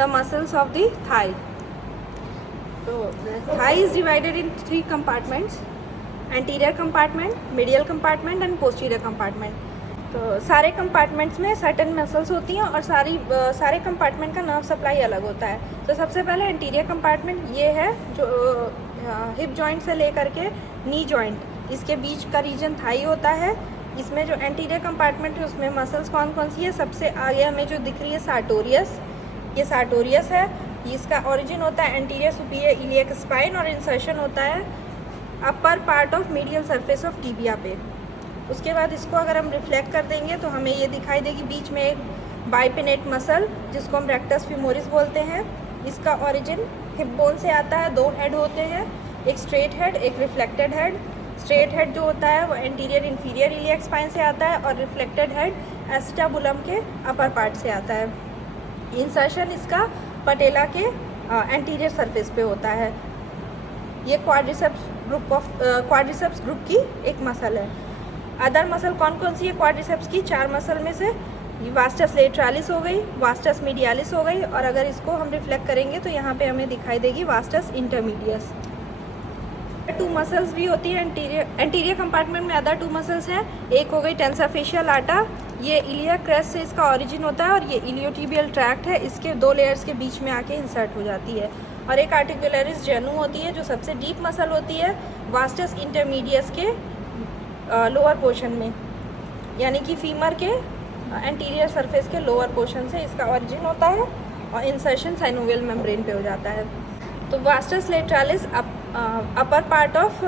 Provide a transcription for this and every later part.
The muscles of the thigh. तो thigh is divided in 3 compartments, anterior compartment, medial compartment and posterior compartment. तो सारे compartments में certain muscles होती हैं और सारे कंपार्टमेंट का नर्व सप्लाई अलग होता है। तो सबसे पहले एंटीरियर कंपार्टमेंट ये है जो हिप जॉइंट से लेकर के नी जॉइंट, इसके बीच का रीजन थाई होता है। इसमें जो एंटीरियर कंपार्टमेंट है उसमें मसल्स कौन कौन सी है, सबसे आगे हमें जो दिख रही है सार्टोरियस, ये सार्टोरियस है। इसका ओरिजिन होता है एंटीरियर सुपीरियर इलियक स्पाइन और इंसर्शन होता है अपर part of medial surface of tibia पे। उसके बाद इसको अगर हम रिफ्लेक्ट कर देंगे तो हमें ये दिखाई देगी बीच में एक बाइपिनेट मसल जिसको हम रेक्टस फीमोरिस बोलते हैं। इसका ओरिजिन हिप बोन से आता है। 2 हेड होते हैं, एक स्ट्रेट हेड, एक रिफ्लेक्टेड हेड। स्ट्रेट हेड जो होता है वो एंटीरियर इंफीरियर इलियक स्पाइन से आता है और रिफ्लेक्टेड हेड एसिटाबुलम के अपर पार्ट से आता है। इंसर्शन इसका पटेला के एंटीरियर सरफेस पे होता है। ये क्वाड्रिसेप्स ग्रुप की एक मसल है। अदर मसल कौन कौन सी है क्वाड्रिसेप्स की? 4 मसल में से वास्टस लेटरालिस हो गई, वास्टस मीडियालिस हो गई, और अगर इसको हम रिफ्लेक्ट करेंगे तो यहाँ पे हमें दिखाई देगी वास्टस इंटरमीडियस। 2 मसल्स भी होती है एंटीरियर कंपार्टमेंट में। अदर 2 मसल्स हैं, एक हो गई टेंसर फेशियल आर्टा, ये इलियक क्रेस्ट से इसका ओरिजिन होता है और ये इलियोटिबियल ट्रैक्ट है, इसके 2 लेयर्स के बीच में आके इंसर्ट हो जाती है। और एक आर्टिकुलरिस जेनू होती है जो सबसे डीप मसल होती है वास्टस इंटरमीडियस के लोअर पोर्शन में, यानी कि फीमर के एंटीरियर सरफेस के लोअर पोर्शन से इसका ओरिजिन होता है और इंसर्शन साइनोवियल मेम्ब्रेन पे हो जाता है। तो vastus lateralis upper part of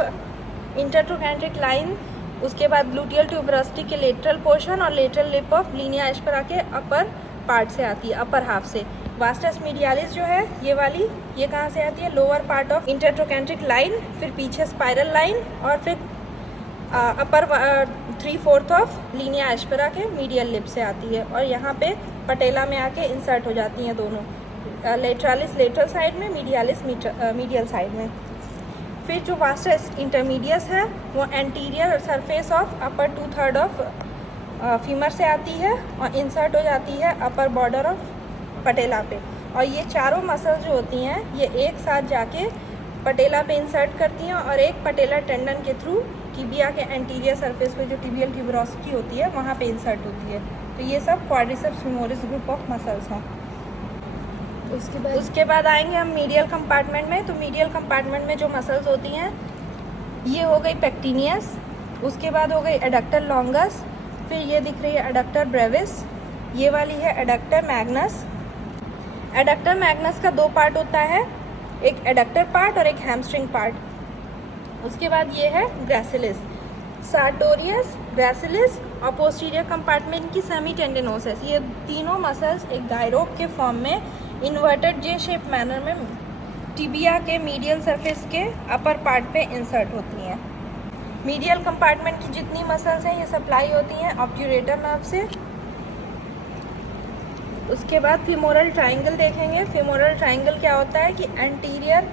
intertrochanteric line, उसके बाद ग्लूटियल ट्यूबरस्टी के लेटरल पोर्शन और lateral lip of linea aspera के अपर पार्ट से आती है, अपर हाफ से। वास्टस मीडियालिस जो है ये वाली, ये कहाँ से आती है? Lower part of intertrochanteric line, फिर पीछे स्पाइरल लाइन और फिर अपर 3/4 ऑफ लीनिया एस्पेरा के मीडियल लिप से आती है और यहाँ पे पटेला में आके इंसर्ट हो जाती हैं दोनों, लेटरालिस लेटरल साइड में, मीडियालिस मीडियल साइड में। फिर जो वास्टस इंटरमीडियस है वो anterior surface of upper 2/3 of femur से आती है और इंसर्ट हो जाती है अपर बॉर्डर ऑफ पटेला पे। और ये चारों मसल्स जो होती हैं ये एक साथ जाके पटेला पे इंसर्ट करती हैं और एक पटेला टेंडन के थ्रू टिबिया के एंटीरियर सरफेस पे जो टिबियल ट्यूबरोसिटी होती है वहाँ पे इंसर्ट होती है। तो ये सब quadriceps femoris group of muscles हैं। उसके बाद आएंगे हम मीडियल कंपार्टमेंट में। तो मीडियल कंपार्टमेंट में जो मसल्स होती हैं ये हो गई पेक्टिनियस, उसके बाद हो गई एडक्टर लॉन्गस, फिर ये दिख रही है एडक्टर ब्रेविस, ये वाली है एडक्टर मैग्नस। एडक्टर मैग्नस का 2 पार्ट होता है, एक एडक्टर पार्ट और एक हैमस्ट्रिंग पार्ट। उसके बाद ये है ग्रेसिलिस, सार्टोरियस, ग्रेसिलिस और पोस्टीरियर कंपार्टमेंट की सेमी टेंडिनोसिस। ये तीनों मसल्स एक गायरोप के फॉर्म में इन्वर्टेड जे शेप मैनर में टिबिया के मीडियल सरफेस के अपर पार्ट पे इंसर्ट होती हैं। मीडियल कंपार्टमेंट की जितनी मसल्स हैं ये सप्लाई होती हैं ऑब्ट्यूरेटर नर्व से। उसके बाद फीमोरल ट्राइंगल देखेंगे। फीमोरल ट्राइंगल क्या होता है कि एंटीरियर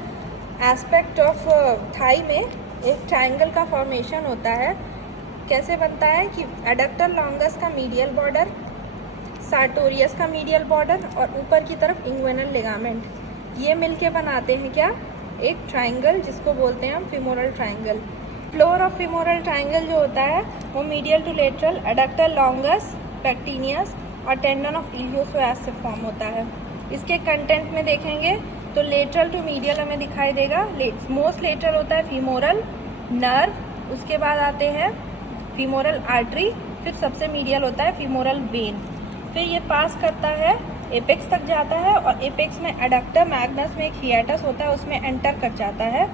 एस्पेक्ट ऑफ थाई में एक ट्राइंगल का फॉर्मेशन होता है। कैसे बनता है कि एडक्टर लॉन्गस का मीडियल बॉर्डर, सार्टोरियस का मीडियल बॉर्डर और ऊपर की तरफ इंग्वेनल लिगामेंट, ये मिलके बनाते हैं क्या? एक ट्राइंगल जिसको बोलते हैं हम femoral triangle. Floor of femoral triangle जो होता है वो medial to lateral adductor longus, pectineus और टेंडन ऑफ इलियोसोएस से फॉर्म होता है। इसके कंटेंट में देखेंगे तो लेटरल टू मीडियल हमें दिखाई देगा। मोस्ट लेटरल होता है फीमोरल नर्व, उसके बाद आते हैं फीमोरल आर्टरी, फिर सबसे मीडियल होता है फीमोरल वेन। फिर ये पास करता है एपेक्स तक जाता है और एपेक्स में एडक्टर मैग्नस में एक हिएटस होता है, उसमें एंटर कर जाता है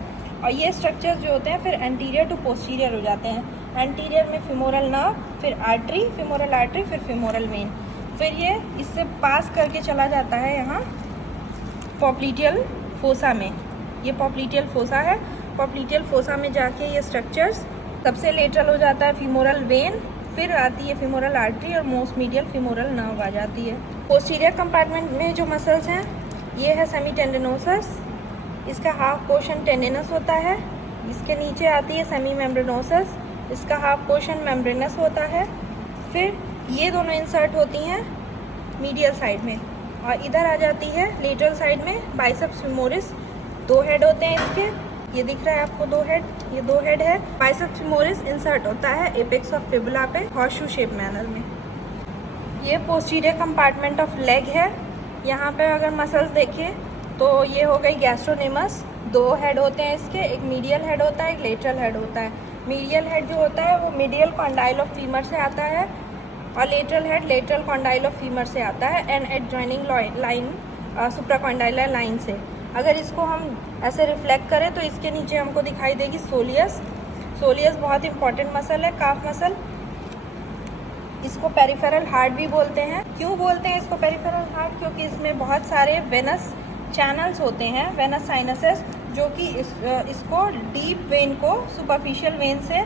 और ये स्ट्रक्चर्स जो होते हैं फिर एंटीरियर टू पोस्टीरियर हो जाते हैं। एंटीरियर में फीमोरल नर्व, फिर आर्टरी, फीमोरल आर्टरी, फिर फीमोरल वेन। फिर ये इससे पास करके चला जाता है यहाँ पॉप्लिटियल फोसा में। ये पॉप्लिटियल फोसा है। पॉप्लिटियल फोसा में जाके ये स्ट्रक्चर्स सबसे लेटरल हो जाता है फीमोरल वेन, फिर आती है फीमोरल आर्टरी और मोस्ट मीडियल फीमोरल नर्व आ जाती है। पोस्टीरियर कंपार्टमेंट में जो मसल्स हैं ये है सेमी टेंडिनोसस, इसका हाफ पोर्शन टेंडिनस होता है। इसके नीचे आती है सेमी मेम्ब्रेनोसस, इसका हाफ पोर्शन मेम्ब्रेनस होता है। फिर ये दोनों इंसर्ट होती हैं मीडियल साइड में और इधर आ जाती है लेटरल साइड में बाइसेप्स फेमोरिस। 2 हेड होते हैं इसके, ये दिख रहा है आपको 2 हेड, ये 2 हेड है। बाइसेप्स फेमोरिस इंसर्ट होता है एपेक्स ऑफ फिबुला पे हॉर्सशू शेप मैनर में। ये पोस्टीरियर कंपार्टमेंट ऑफ लेग है। यहाँ पे अगर मसल्स देखें तो ये हो गई गैस्ट्रोनेमस। 2 हेड होते हैं इसके, एक मीडियल हेड होता है, एक लेटरल हेड होता है। मीडियल हेड जो होता है वो मीडियल कॉन्डाइल ऑफ फीमर से आता है और lateral head lateral condyle of femur से आता है and adjoining line supracondylar line से। अगर इसको हम ऐसे रिफ्लेक्ट करें तो इसके नीचे हमको दिखाई देगी सोलियस। सोलियस बहुत इंपॉर्टेंट मसल है, काफ मसल। इसको पेरिफेरल हार्ट भी बोलते हैं। क्यों बोलते हैं इसको पेरिफेरल हार्ट? क्योंकि इसमें बहुत सारे वेनस चैनल्स होते हैं, वेनस साइनसेस, जो कि इसको डीप वेन को सुपरफिशियल वेन से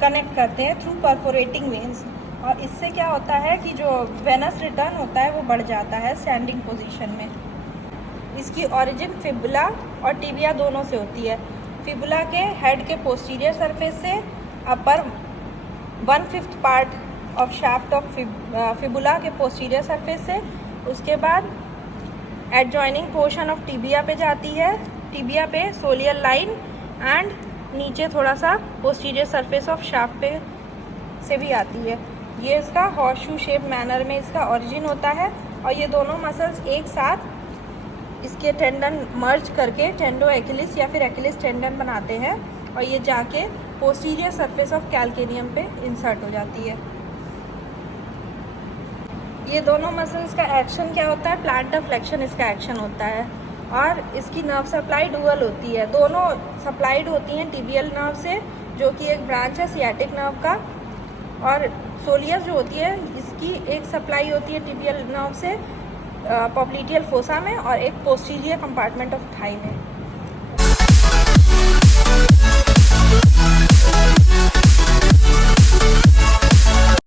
कनेक्ट करते हैं थ्रू परफोरेटिंग वेन्स। और इससे क्या होता है कि जो वेनस रिटर्न होता है वो बढ़ जाता है स्टैंडिंग पोजीशन में। इसकी ओरिजिन फिबुला और टिबिया दोनों से होती है। फिबुला के हेड के पोस्टीरियर सरफेस से अपर 1/5 part of shaft of fibula के पोस्टीरियर सरफेस से, उसके बाद एडजॉइनिंग पोर्शन ऑफ टिबिया पे जाती है, टिबिया पे सोलियर लाइन एंड नीचे थोड़ा सा पोस्टीरियर सरफेस ऑफ शाफ्ट पे से भी आती है। ये इसका हॉर्सशू शेप मैनर में इसका ओरिजिन होता है और ये दोनों मसल्स एक साथ इसके टेंडन मर्ज करके टेंडो एक्लिस या फिर एक्लिस टेंडन बनाते हैं और ये जाके पोस्टीरियर सरफेस ऑफ कैल्केनियम पे इंसर्ट हो जाती है। ये दोनों मसल्स का एक्शन क्या होता है? प्लांटर फ्लेक्शन इसका एक्शन होता है और इसकी नर्व सप्लाई डुअल होती है। दोनों सप्लाइड होती हैं टिबियल नर्व से, जो कि एक ब्रांच है सियाटिक नर्व का, और सोलियस जो होती है इसकी एक सप्लाई होती है टिबियल नर्व से पॉप्लिटियल फोसा में और एक पोस्टीरियर कंपार्टमेंट ऑफ थाई में।